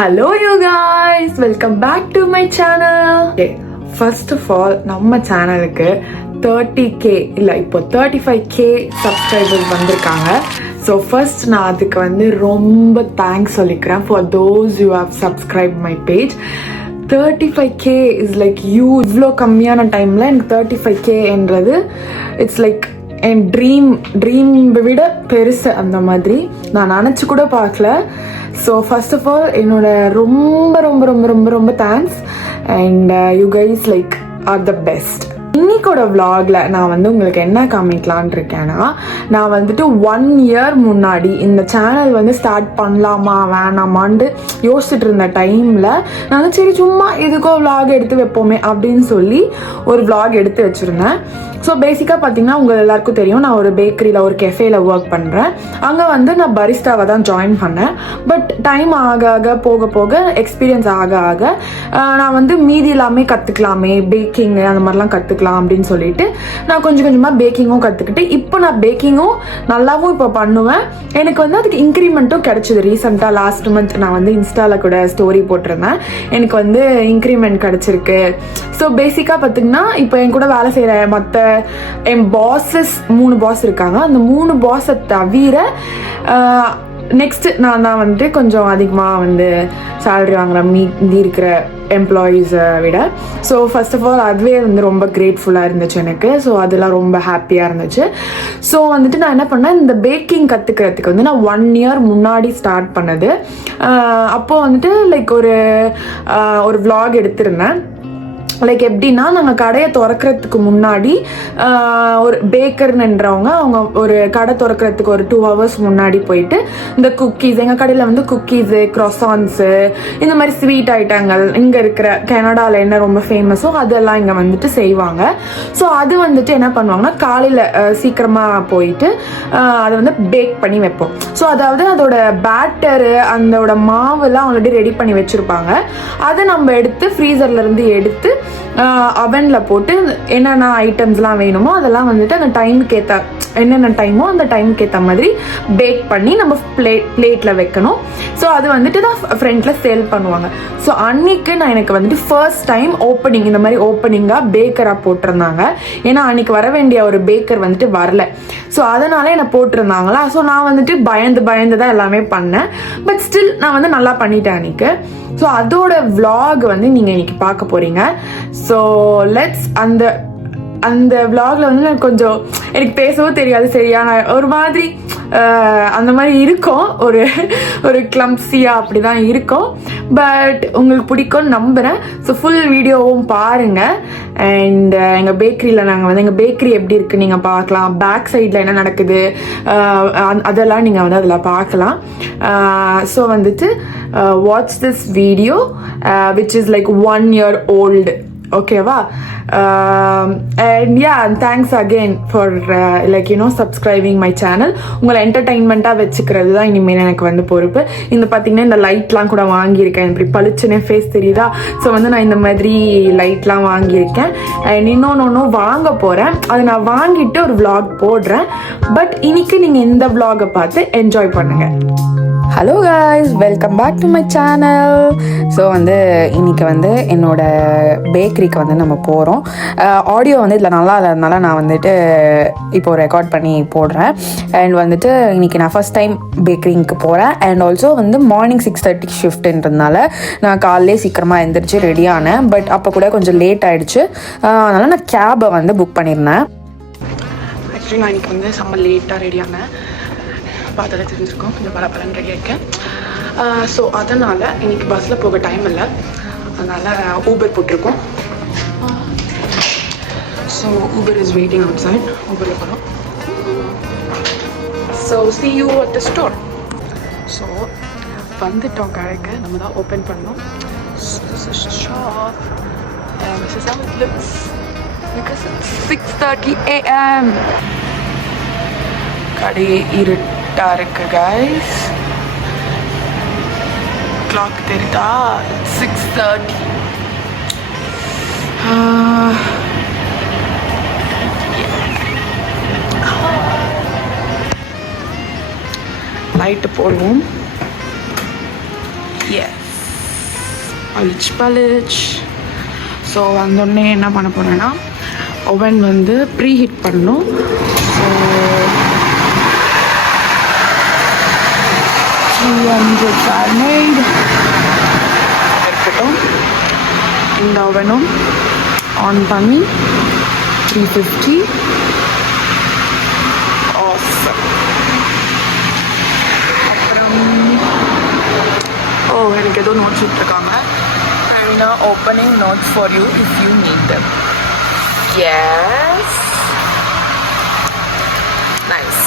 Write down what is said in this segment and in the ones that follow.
Hello you guys, welcome back to my channel. Okay, first of all நம்ம சேனலுக்கு 30k இல்ல இப்போ 35k subscribers வந்திருக்காங்க. So first நான் அதுக்கு வந்து ரொம்ப தேங்க்ஸ் சொல்லிக்கிறேன் for those who have subscribed my page. 35k is like huge. இவ்வளோ கம்மியான டைம்ல எனக்கு 35k என்றது இட்ஸ் லைக் என் ட்ரீம் விட பெருசு. அந்த மாதிரி நான் நினச்சி கூட பார்க்கல. ஸோ ஃபர்ஸ்ட் ஆஃப் ஆல் என்னோட ரொம்ப ரொம்ப ரொம்ப ரொம்ப ரொம்ப thanks and you guys like are the best. இன்னைக்கோட vlogல நான் வந்து உங்களுக்கு என்ன காமிக்கலான் இருக்கேன்னா, நான் வந்துட்டு 1 year முன்னாடி இந்த சேனல் வந்து ஸ்டார்ட் பண்ணலாமா வேணாமான்னு யோசிச்சுட்டு இருந்த டைமில் நான் வந்து சரி சும்மா இதுக்கோ vlog எடுத்து வைப்போமே அப்படின்னு சொல்லி ஒரு vlog எடுத்து வச்சுருந்தேன். ஸோ பேசிக்காக பார்த்தீங்கன்னா உங்கள் எல்லாருக்கும் தெரியும், நான் ஒரு பேக்கரியில் ஒரு கெஃபேல ஒர்க் பண்ணுறேன். அங்கே வந்து நான் பரிஸ்டாவை தான் ஜாயின் பண்ணேன். பட் டைம் ஆக ஆக போக போக எக்ஸ்பீரியன்ஸ் ஆக ஆக நான் வந்து மீதி எல்லாமே கற்றுக்கலாமே, பேக்கிங் அந்த மாதிரிலாம் கற்றுக்கலாம் அப்படின்னு சொல்லிட்டு நான் கொஞ்சம் கொஞ்சமாக பேக்கிங்கும் கற்றுக்கிட்டு இப்போ நான் பேக்கிங்கும் நல்லாவும் இப்போ பண்ணுவேன். எனக்கு வந்து அதுக்கு இன்க்ரிமெண்ட்டும் கிடச்சிது. ரீசெண்டாக லாஸ்ட் மந்த் நான் வந்து இன்ஸ்டாவில் கூட ஸ்டோரி போட்டிருந்தேன், எனக்கு வந்து இன்க்ரிமெண்ட் கிடச்சிருக்கு. ஸோ பேசிக்காக பார்த்தீங்கன்னா இப்போ என் கூட வேலை செய்கிற மற்ற என் பாஸஸ் 3 பாஸ் இருக்காங்க. அந்த 3 பாஸை தவிர நெக்ஸ்ட் நான் தான் வந்துட்டு கொஞ்சம் அதிகமாக வந்து சேலரி வாங்குறேன் மீதி இருக்கிற எம்ப்ளாயீஸை விட. ஸோ ஃபர்ஸ்ட் ஆஃப் ஆல் அதுவே வந்து ரொம்ப கிரேட்ஃபுல்லாக இருந்துச்சு எனக்கு. ஸோ அதெல்லாம் ரொம்ப ஹாப்பியாக இருந்துச்சு. ஸோ வந்துட்டு நான் என்ன பண்ணேன், இந்த பேக்கிங் கற்றுக்கிறதுக்கு வந்து நான் 1 year முன்னாடி ஸ்டார்ட் பண்ணது. அப்போது வந்துட்டு லைக் ஒரு vlog எடுத்திருந்தேன். லைக் எப்படின்னா, நாங்கள் கடையை திறக்கிறதுக்கு முன்னாடி ஒரு பேக்கர்ன்றவங்க அவங்க ஒரு கடை திறக்கிறதுக்கு ஒரு 2 hours முன்னாடி போயிட்டு இந்த குக்கீஸ், எங்கள் கடையில் வந்து குக்கீஸு, க்ராசான்ஸு, இந்த மாதிரி ஸ்வீட் ஐட்டங்கள் இங்கே இருக்கிற கனடாவில் என்ன ரொம்ப ஃபேமஸோ அதெல்லாம் இங்கே வந்துட்டு செய்வாங்க. ஸோ அது வந்துட்டு என்ன பண்ணுவாங்கன்னா, காலையில் சீக்கிரமாக போயிட்டு அதை வந்து பேக் பண்ணி வைப்போம். ஸோ அதாவது அதோட பேட்டரு அதோட மாவுலாம் ஆல்ரெடி ரெடி பண்ணி வச்சுருப்பாங்க. அதை நம்ம எடுத்து ஃப்ரீசர்லேருந்து எடுத்து அவனில் போட்டு என்னென்ன ஐட்டம்ஸ்லாம் வேணுமோ அதெல்லாம் வந்துட்டு அந்த டைமுக்கு ஏற்ற என்னென்ன டைமோ அந்த டைமுக்கு ஏற்ற மாதிரி பேக் பண்ணி நம்ம பிளேட்டில் வைக்கணும். ஸோ அது வந்துட்டு தான் ஃப்ரண்ட்டில் சேல் பண்ணுவாங்க. ஸோ அன்னைக்கு நான் எனக்கு வந்துட்டு ஃபர்ஸ்ட் டைம் ஓப்பனிங் இந்த மாதிரி ஓப்பனிங்காக பேக்கராக போட்டிருந்தாங்க. ஏன்னா அன்னைக்கு வர வேண்டிய ஒரு பேக்கர் வந்துட்டு வரல. ஸோ அதனால என்னை போட்டிருந்தாங்களா. ஸோ நான் வந்துட்டு பயந்து தான் எல்லாமே பண்ணேன். பட் ஸ்டில் நான் வந்து நல்லா பண்ணிட்டேன் அன்னைக்கு. ஸோ அதோட vlog வந்து நீங்கள் இன்னைக்கு பார்க்க போறீங்க. ஸோ லெட்ஸ் அந்த vlogல வந்து கொஞ்சம் எனக்கு பேசவும் தெரியாது சரியா, நான் ஒரு மாதிரி அந்த மாதிரி இருக்கும், ஒரு கிளம்ஸியாக அப்படி தான் இருக்கும். பட் உங்களுக்கு பிடிக்கும்னு நம்புகிறேன். ஸோ ஃபுல் வீடியோவும் பாருங்கள். அண்ட் எங்கள் பேக்கரியில் நாங்கள் வந்து எங்கள் பேக்கரி எப்படி இருக்குது நீங்கள் பார்க்கலாம். பேக் சைடில் என்ன நடக்குது அதெல்லாம் நீங்கள் வந்து அதில் பார்க்கலாம். ஸோ வந்துட்டு watch this video which is like 1 year old. ஓகேவா? and yeah, thanks again for like you know subscribing my channel. உங்களை என்டர்டைன்மெண்ட்டாக வச்சுக்கிறது தான் இனிமேல் எனக்கு வந்து பொறுப்பு. இந்த பார்த்தீங்கன்னா இந்த லைட்லாம் கூட வாங்கியிருக்கேன். இப்படி பளிச்சுனே ஃபேஸ் தெரியுதா? ஸோ வந்து நான் இந்த மாதிரி லைட்லாம் வாங்கியிருக்கேன். அண்ட் இன்னொன்று வாங்க போகிறேன். அதை நான் வாங்கிட்டு ஒரு vlog போடுறேன். பட் இன்னைக்கு நீங்கள் இந்த vlog-ஐ பார்த்து என்ஜாய் பண்ணுங்கள். Hello guys, welcome back to my channel. So வந்து இன்றைக்கி வந்து என்னோட பேக்கரிக்கு வந்து நம்ம போகிறோம். ஆடியோ வந்து இதில் நல்லா இல்லாதனால நான் வந்துட்டு இப்போது ரெக்கார்ட் பண்ணி போடுறேன். அண்ட் வந்துட்டு இன்றைக்கி நான் ஃபஸ்ட் டைம் பேக்கரிங்க்கு போகிறேன். அண்ட் ஆல்சோ வந்து மார்னிங் 6:30 ஷிஃப்ட்டுன்றதுனால நான் காலையிலே சீக்கிரமாக எழுந்திரிச்சு ரெடி ஆனேன். பட் அப்போ கூட கொஞ்சம் லேட் ஆகிடுச்சு. அதனால் நான் கேபை வந்து புக் பண்ணியிருந்தேன். ஆக்சுவலி நான் இன்றைக்கி வந்து செம்ம லேட்டாக ரெடி ஆனேன். பார்த்தெல்லாம் தெரிஞ்சிருக்கோம், கொஞ்சம் பரபரன்னு ரெடி ஆகிருக்கேன். ஸோ அதனால் இன்னைக்கு பஸ்ஸில் போக டைம் இல்லை, அதனால் ஊபர் போட்டிருக்கோம். So Uber is waiting outside. ஊபரில் போகிறோம். So see you at the store. So வந்துட்டோம் கடைக்கு, நம்ம தான் ஓப்பன் பண்ணோம். This is the shop and this is how it looks because it's 6:30 AM. கடை இருட்டா இருக்கு guys. கிளாக் தெரியுதா? 6:30. லைட்டு போடுவோம். எஸ் பளிச். ஸோ வந்தோடனே என்ன பண்ண போகிறேன்னா ஓவன் வந்து ப்ரீ ஹீட் பண்ணணும். ஸோ 300 Fahrenheit இருக்கட்டும். இந்த ஓவனும் ஆன் பண்ணி 350 ஆஃப். அப்புறம் எனக்கு ஏதோ நோட்ஸ் விட்டுருக்காங்க. And opening notes for you if you need them. Yes, nice.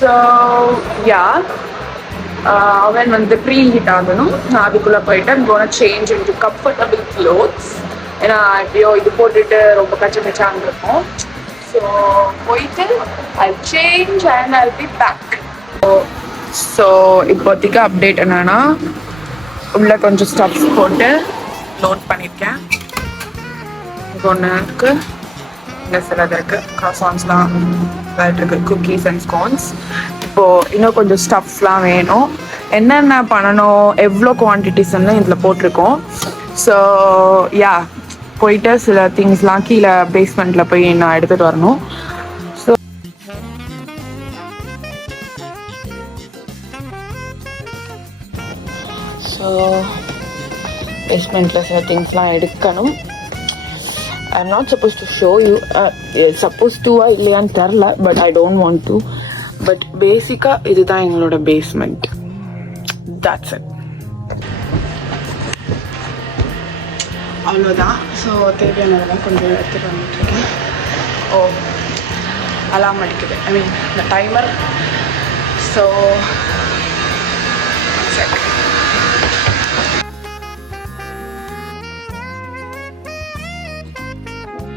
So yeah, அவன் வந்து ப்ரீ ஹீட் ஆகணும். நான் அதுக்குள்ளே போயிட்டு I'm gonna change into comfortable clothes. ஏன்னா எப்படியோ இது போட்டுட்டு ரொம்ப கச்சான்னு இருக்கும். ஸோ போயிட்டு I'll change and I'll be back. So இப்போதைக்கு அப்டேட் என்னன்னா உள்ள கொஞ்சம் ஸ்டஃப்ஸ் போட்டு லோட் பண்ணியிருக்கேன். இது ஒன்று இருக்கு, இங்கே சிலது இருக்கு, க்ராசான்ஸ்லாம் இருக்கு, குக்கீஸ் அண்ட் ஸ்கான்ஸ். இப்போது இன்னும் கொஞ்சம் ஸ்டஃப்லாம் வேணும். என்னென்ன பண்ணணும், எவ்வளோ குவான்டிட்டிஸ்ன்னு இதில் போட்டிருக்கோம். ஸோ யா, போயிட்டு சில திங்ஸ்லாம் கீழே பேஸ்மெண்ட்டில் போய் நான் எடுத்துகிட்டு வரணும். ஸோ பேஸ்மெண்ட்டில் சில திங்ஸ்லாம் எடுக்கணும். I'm not supposed to show you, supposed to இல்லையான்னு தெரில, but I don't want to. But பேசிக்காக இதுதான் எங்களோட பேஸ்மெண்ட். That's it. அவ்வளோதான். ஸோ தேவையானதெல்லாம் கொஞ்சம் எடுத்துகிட்டு வந்துட்டுருக்கேன். அலாம் அடிக்குது, ஐ மீன் இந்த டைமர். ஸோ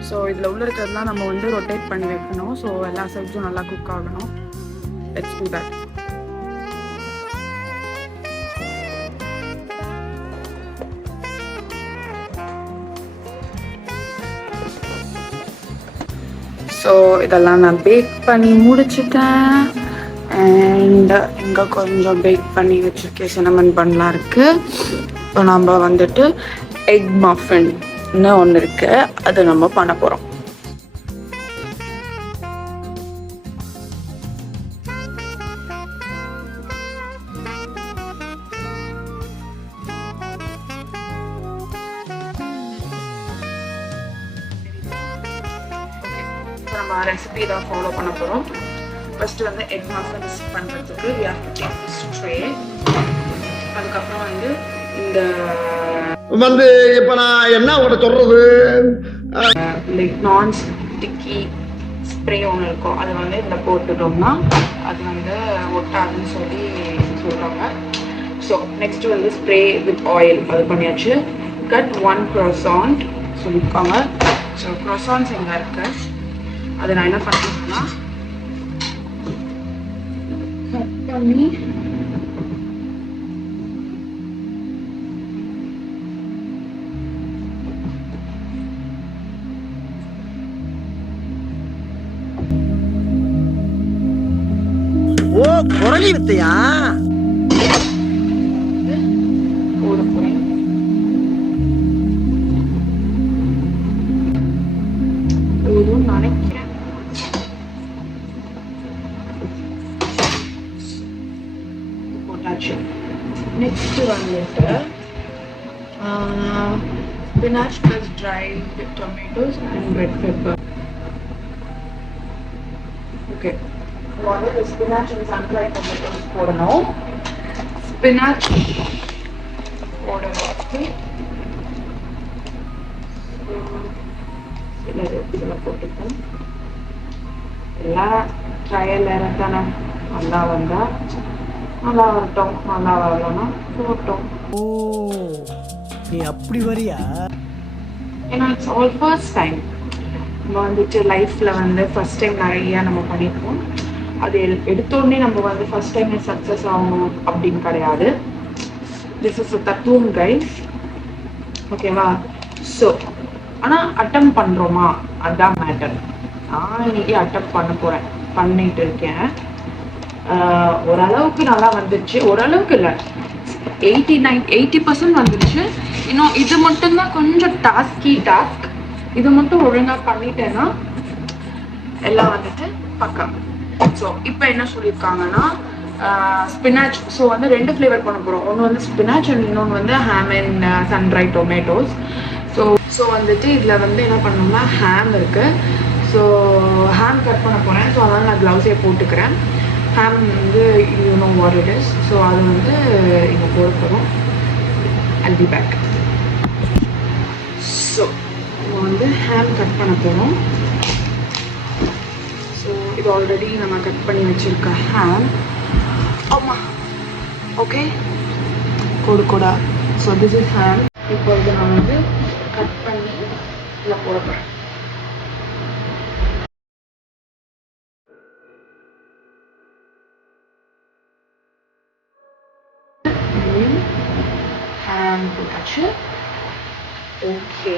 ஸோ இதில் உள்ள இருக்கிறதுலாம் நம்ம வந்து ரொட்டேட் பண்ணி வைக்கணும். ஸோ எல்லா சைட்ஸும் நல்லா குக் ஆகணும். Let's do that. ஸோ இதெல்லாம் நான் பேக் பண்ணி முடிச்சிட்டேன். அண்ட் இங்கே கொஞ்சம் பேக் பண்ணி வச்சுருக்கேன், சின்னமன் பண்ணலாம் இருக்குது. இப்போ நம்ம வந்துட்டு எக் மஃபின் ஒன்று இருக்கு, அதை நம்ம பண்ண போறோம். நம்ம ரெசிபி தான் ஃபாலோ பண்ண போறோம். ஃபர்ஸ்ட் வந்து எக் மஃபின்ஸ் பண்றதுக்கு we have to take this tray. அதுக்கப்புறம் வந்து இந்த வந்து இப்ப நான் என்ன உங்கள்கிட்ட சொல்றது, லைக் நான் ஸ்டிக்கி ஸ்ப்ரே ஒன்று இருக்கும், அதை வந்து இதில் போட்டுட்டோம்னா அது வந்து ஒட்டாதுன்னு சொல்லி சொல்கிறாங்க. ஸோ நெக்ஸ்ட் வந்து ஸ்ப்ரே வித் ஆயில், அது பண்ணியாச்சு. கட் 1 croissant சொல்லியிருக்காங்க. ஸோ croissants எங்கே இருக்கு, அதை நான் என்ன பண்ணிட்டேன்னா கட் பண்ணி குரலி வித்தையா போட போறேன். நினைக்கிறேன் போட்டாச்சு. நெக்ஸ்ட் வந்துட்டு spinach plus dried tomatoes and red pepper. Okay, the spinach and sun-dried tomatoes போடணும். spinach போடணும். இதெல்லாம் போட்டுப்போம். எல்லாம் ட்ரையல் தானே, நல்லா வந்தா நல்லா வரட்டும், நல்லா வரலன்னா போட்டோம். ஓ, நீ அப்படி வரியா? ஏன்னா இட்ஸ் ஆல் ஃபர்ஸ்ட் டைம். நம்ம வந்துட்டு லைஃப்பில் வந்து ஃபர்ஸ்ட் டைம் நிறையா நம்ம பண்ணியிருப்போம். அது எடுத்தோடனே நம்ம வந்து ஃபர்ஸ்ட் டைம் சக்ஸஸ் ஆகணும் அப்படின்னு கிடையாது. திஸ் இஸ் அ தத்துவம் கைஸ், ஓகேவா? ஸோ ஆனால் அட்டம் பண்ணுறோமா, அதுதான் மேட்டர். நான் இன்னைக்கு அட்டம் பண்ண போகிறேன், பண்ணிட்டு இருக்கேன். ஓரளவுக்கு நல்லா வந்துச்சு, ஓரளவுக்கு இல்லை, 80% வந்துடுச்சு. இன்னும் இது மட்டும்தான் கொஞ்சம் டாஸ்க். இது மட்டும் ஒழுங்காக பண்ணிட்டேன்னா எல்லாம் வந்துட்டு பக்கா. ஸோ இப்போ என்ன சொல்லியிருக்காங்கன்னா ஸ்பினாச். ஸோ வந்து 2 ஃப்ளேவர் பண்ண போகிறோம். ஒன்று வந்து ஸ்பினாச் அண்ட் இன்னொன்று வந்து ham and sun-dried tomatoes. So வந்துட்டு இதில் வந்து என்ன பண்ணணும்னா ஹேம் இருக்குது. ஸோ ஹேம் கட் பண்ண போகிறேன். ஸோ அதனால் நான் க்ளவுஸே போட்டுக்கிறேன். ஹேம் வந்து you know what it is. So அது வந்து இங்கே போட போகிறோம். I'll be back. ஸோ நம்ம வந்து ஹேம் கட் பண்ண போகிறோம். ஸோ இது ஆல்ரெடி நம்ம கட் பண்ணி வச்சுருக்க ஹேம். ஆமாம், ஓகே, கொடுக்கூடா. So this is ham. இப்போ இது நான் வந்து கட் பண்ணி இதில் போட போகிறேன். ஹேம் போட்டாச்சு. ஓகே,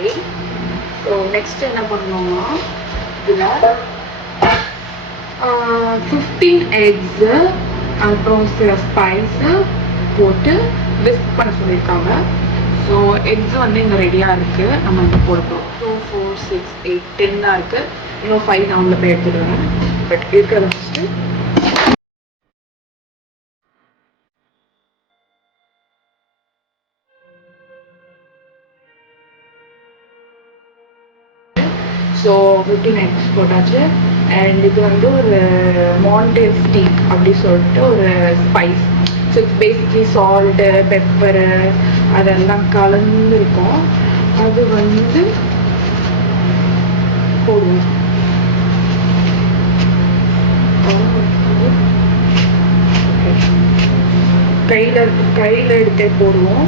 ஸோ நெக்ஸ்ட் என்ன பண்ணணும்னா இதில் 15 எக்ஸு அப்புறம் சில ஸ்பைஸு போட்டு விஸ்க் பண்ண சொல்லியிருக்காங்க. ஸோ எக்ஸு வந்து இங்கே ரெடியாக இருக்குது. நம்ம இங்கே போட போகிறோம். 2, 4, 6, 8, 10 தான் இருக்குது. இன்னும் 5 நான் உள்ள போய் எடுத்துடுவேன். பட் இருக்கிறத ஃபஸ்ட்டு ஸோ 15 எக்ஸ் போட்டாச்சு. அண்ட் இது வந்து ஒரு மாண்டேல் ஸ்டீக் அப்படி சொல்லிட்டு ஒரு spice. So it's basically salt, pepper அதெல்லாம் கலந்துருக்கும். அது வந்து போடுவோம். கையில் எடுத்தே போடுவோம்.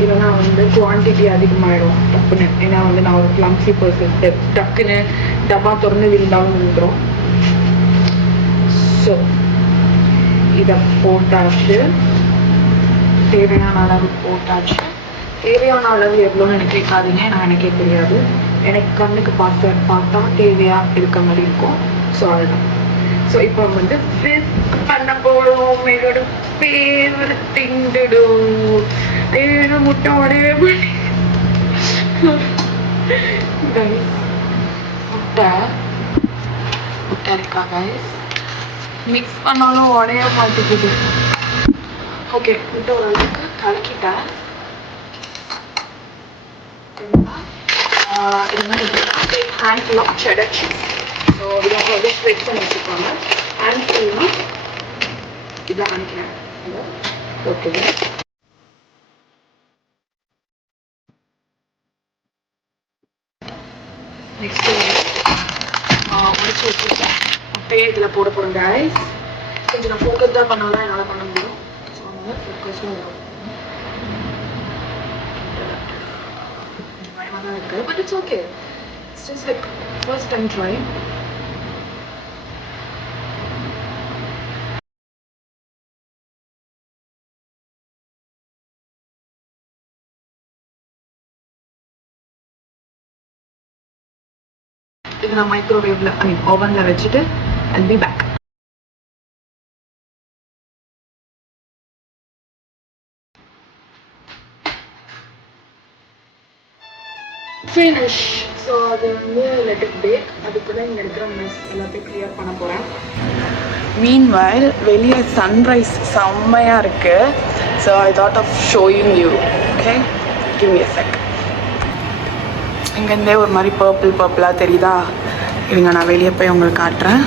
இல்லைனா வந்து குவான்டிட்டி அதிகமாகிடும் டப்புன்னு. ஏன்னா வந்து நான் ஒரு கிளம்ஸி பர்சன். டக்குன்னு டப்பா திறந்து விழுந்தாலும் விழுந்துடும். ஸோ இதை போட்டாச்சு. தேவையான அளவு போட்டாச்சு. தேவையான அளவு எவ்வளோன்னு எனக்கு கேட்காதீங்க, நான் எனக்கே தெரியாது. எனக்கு கண்ணுக்கு பார்த்தா தேவையாக இருக்க மாதிரி இருக்கும். ஸோ அதுதான். ஸோ இப்போ வந்து விஸ்க் பண்ண போகிறோம். என்னோட ஃபேவரட் திங் டு டு. ஏன்னா முட்டை உடையவே பண்ணி முட்டை இருக்கா கைஸ்? மிக்ஸ் பண்ணாலும் உடைய மாட்டேங்குது. ஓகே, முட்டை ஓரளவுக்கு கலக்கிட்டேன். இது மாதிரி hand full of cheddar cheese. So இதை வந்து ஸ்ப்ரெட் பண்ணி வச்சுக்கோங்க. ஹேண்ட் ஃபுல்லாக இதை அனுப்பினேன். ஓகே, நெக்ஸ்ட் உடச்சி வச்சுருக்கேன் முட்டையே இதில் போட போகிறேன் கைஸ். கொஞ்சம் நான் ஃபோக்கஸ் தான் பண்ணால் தான் என்னால் பண்ண முடியும். ஸோ அதனால் ஃபோக்கஸும் பயமாக தான் இருக்குது. But it's okay. It's just like first time try. இது நான் மைக்ரோவேவ்ல ஓவன்ல வச்சுட்டு I'll be back. Finish. So அது வந்து let it bake. அதுக்குள்ள இங்கே இருக்கிற மெஸ் எல்லாத்தையும் கிளியர் பண்ண போகிறேன். மீன்வைல் வெளியே சன்ரைஸ் செம்மையாக இருக்குது. So I thought of showing you. Okay, give me a sec. இங்கேருந்தே ஒரு மாதிரி பர்பிளாக தெரியுதா? இருங்க, நான் வெளியே போய் உங்களுக்கு காட்டுறேன்.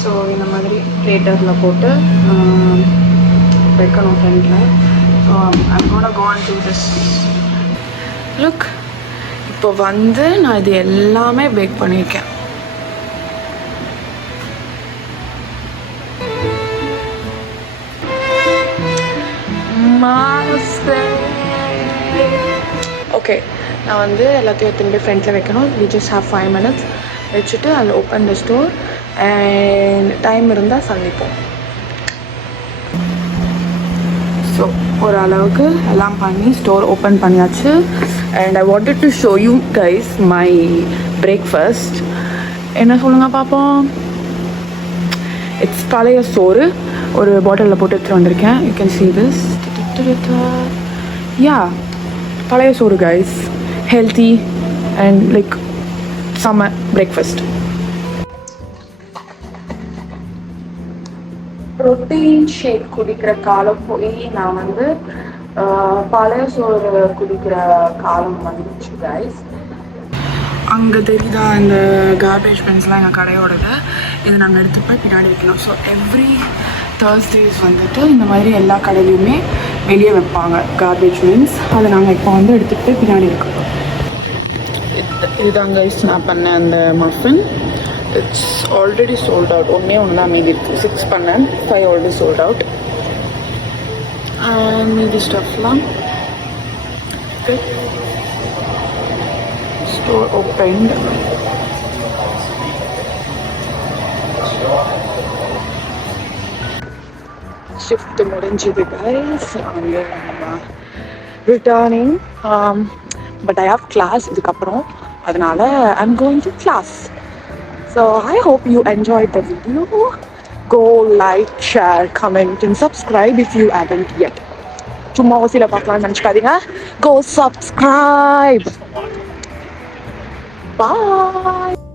ஸோ இந்த மாதிரி பிளேட்டரில் போட்டு வைக்கணும் ஃப்ரெண்டில். So I'm gonna go and do this. Look, இப்போ வந்து நான் இது எல்லாமே பேக் பண்ணியிருக்கேன். ஓகே, நான் வந்து எல்லாத்தையும் எடுத்துகிட்டு ஃப்ரெண்டில் வைக்கணும். we just have 5 minutes வச்சுட்டு I'll open the store and time இருந்தால் சந்திப்போம். ஸோ ஓரளவுக்கு எல்லாம் பண்ணி ஸ்டோர் ஓப்பன் பண்ணியாச்சு. And I wanted to show you guys my breakfast. என்ன சொல்லுங்கள் பார்ப்போம். இட்ஸ் பழைய சோறு ஒரு பாட்டிலில் போட்டு எடுத்துகிட்டு வந்திருக்கேன். You can see this. யா, பழைய சோறு கைஸ், ஹெல்த்தி அண்ட் லைக் செம்ம பிரேக்ஃபாஸ்ட். ப்ரோட்டீன் ஷேக் குடிக்கிற காலம் போய் நான் வந்து பழைய சோறு குடிக்கிற காலம் வந்துச்சு கைஸ். அங்கே தெரியுதா இந்த கார்பேஜ் பென்ஸ்லாம் எங்கள் கடையோடது. இது நாங்கள் எடுத்து போய் பின்னாடி வைக்கணும். ஸோ எவ்ரி தேர்ஸ்டேஸ் வந்துட்டு இந்த மாதிரி எல்லா கடையிலையுமே வெளியே வைப்பாங்க கார்பேஜ் பின்ஸ். அதை நாங்கள் இப்போ வந்து எடுத்துகிட்டு போய் பின்னாடி வைக்கணும். இதுதான் கைஸ் நான் பண்ண அந்த muffin. It's already sold out. ஒன்றே ஒன்று தான் மீதி இருக்குது. 6 பண்ணேன், 5 ஆல்ரெடி சோல்ட் அவுட். மீதி ஸ்டஃப்லாம் ஸ்டோர் ஓப்பன்ட். ஷிஃப்ட் முடிஞ்சது கைஸ். அங்கே returning. But I have class இதுக்கப்புறம், அதனால I'm going to class. So I hope you enjoy the video. Go like, share, comment and subscribe if you haven't yet. சும்மா ஓசியில் பார்க்கலாம்னு நினச்சிக்காதீங்க. Go subscribe. Bye.